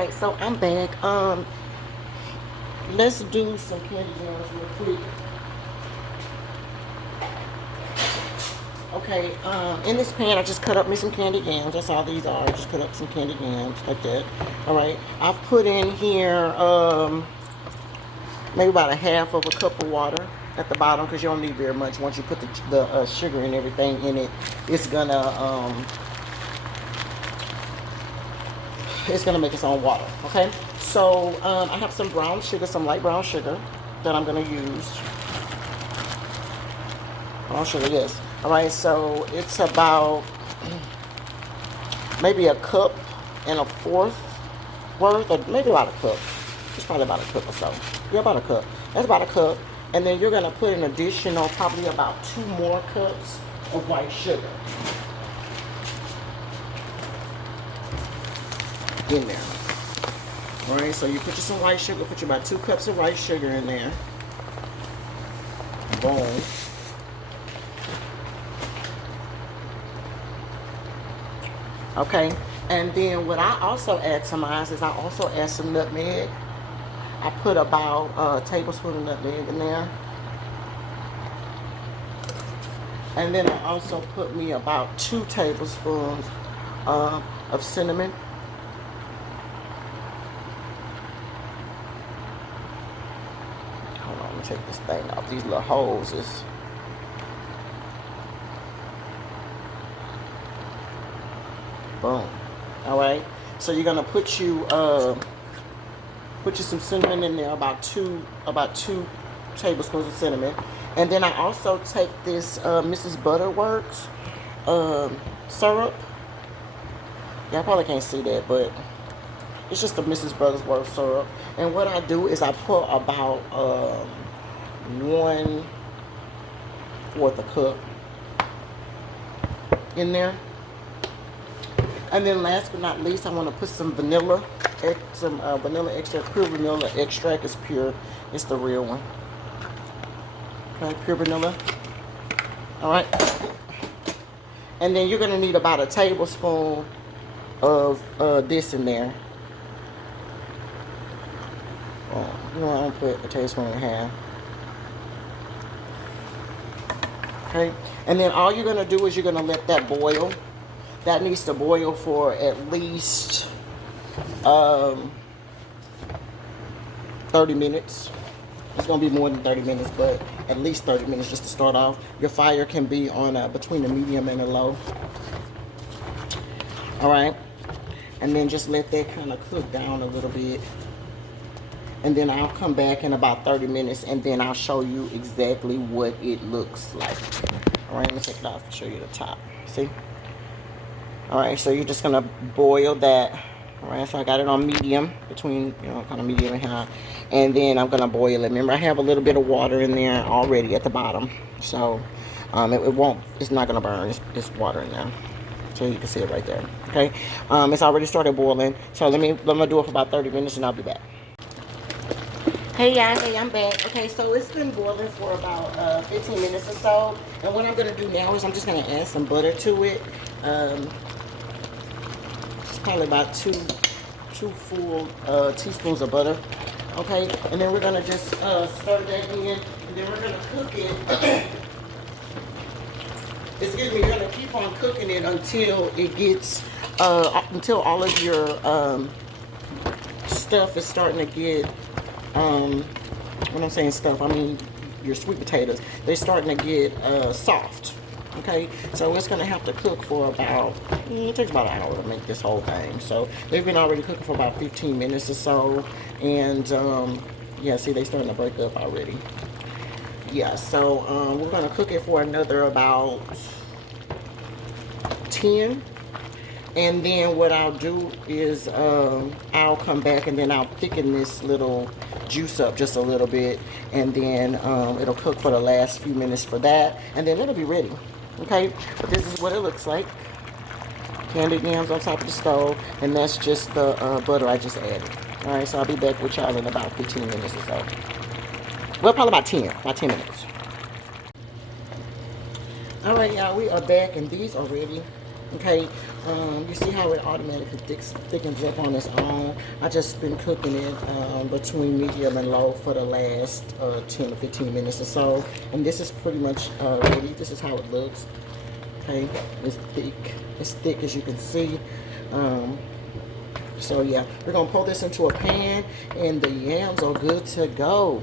Alright, so I'm back. Let's do some candy yams real quick. Okay, in this pan I just cut up me some candied yams. That's all these are. Just cut up some candied yams like that. Alright. I've put in here maybe about a half of a cup of water at the bottom because you don't need very much. Once you put the sugar and everything in it, it's gonna make its own water. Okay, so I have some brown sugar, some light brown sugar that I'm gonna use. Brown sugar, yes. All right, so it's about maybe a cup and a fourth worth, or maybe about a cup. It's probably about a cup or so. Yeah, about a cup. That's about a cup. And then you're gonna put an additional, probably about 2 more cups of white sugar in there. All right, so you put you some white sugar, put you about 2 cups of white sugar in there. Boom. Okay, and then what I also add to mine is I also add some nutmeg. I put about a tablespoon of nutmeg in there. And then I also put me about 2 tablespoons of cinnamon. Hold on, let me take this thing off. These little holes is... Boom. Alright. So you're gonna put you some cinnamon in there, about two tablespoons of cinnamon. And then I also take this Mrs. Butterworks syrup. Y'all probably can't see that, but it's just a Mrs. Butterworks syrup. And what I do is I put about 1/4 a cup in there. And then last but not least, I want to put some vanilla, vanilla extract. Pure vanilla extract is pure. It's the real one. Okay, pure vanilla. All right. And then you're going to need about a tablespoon of this in there. You know, I'm going to put a tablespoon and a half. Okay. And then all you're going to do is you're going to let that boil. That needs to boil for at least 30 minutes. It's going to be more than 30 minutes, but at least 30 minutes just to start off. Your fire can be on between the medium and the low. All right. And then just let that kind of cook down a little bit. And then I'll come back in about 30 minutes and then I'll show you exactly what it looks like. All right, let me take it off and show you the top. See? All right, so you're just gonna boil that. All right, so I got it on medium, between, you know, kind of medium and high. And then I'm gonna boil it. Remember, I have a little bit of water in there already at the bottom. So it's not gonna burn, it's water in there. So you can see it right there, okay? It's already started boiling. So let me do it for about 30 minutes and I'll be back. Hey y'all, hey, I'm back. Okay, so it's been boiling for about 15 minutes or so. And what I'm gonna do now is I'm just gonna add some butter to it. Probably about two full teaspoons of butter. Okay, and then we're gonna just stir that in, and then we're gonna cook it. Excuse me, you're gonna keep on cooking it until it gets until all of your stuff is starting to get when I'm saying stuff, I mean your sweet potatoes. They're starting to get soft. Okay, so it's gonna have to cook for about, it takes about an hour to make this whole thing. So they've been already cooking for about 15 minutes or so, and yeah, see, they starting to break up already. Yeah, so we're gonna cook it for another about 10. And then what I'll do is I'll come back and then I'll thicken this little juice up just a little bit, and then it'll cook for the last few minutes for that, and then it'll be ready. Okay, but this is what it looks like. Candied yams on top of the stove, and that's just the butter I just added. All right, so I'll be back with y'all in about 15 minutes or so. Well, probably about 10 minutes. All right, y'all, we are back, and these are ready Okay, you see how it automatically thickens up on its own. I just been cooking it between medium and low for the last 10 to 15 minutes or so. And this is pretty much ready. This is how it looks. Okay, it's thick. It's thick as you can see. So yeah, we're gonna pour this into a pan and the yams are good to go.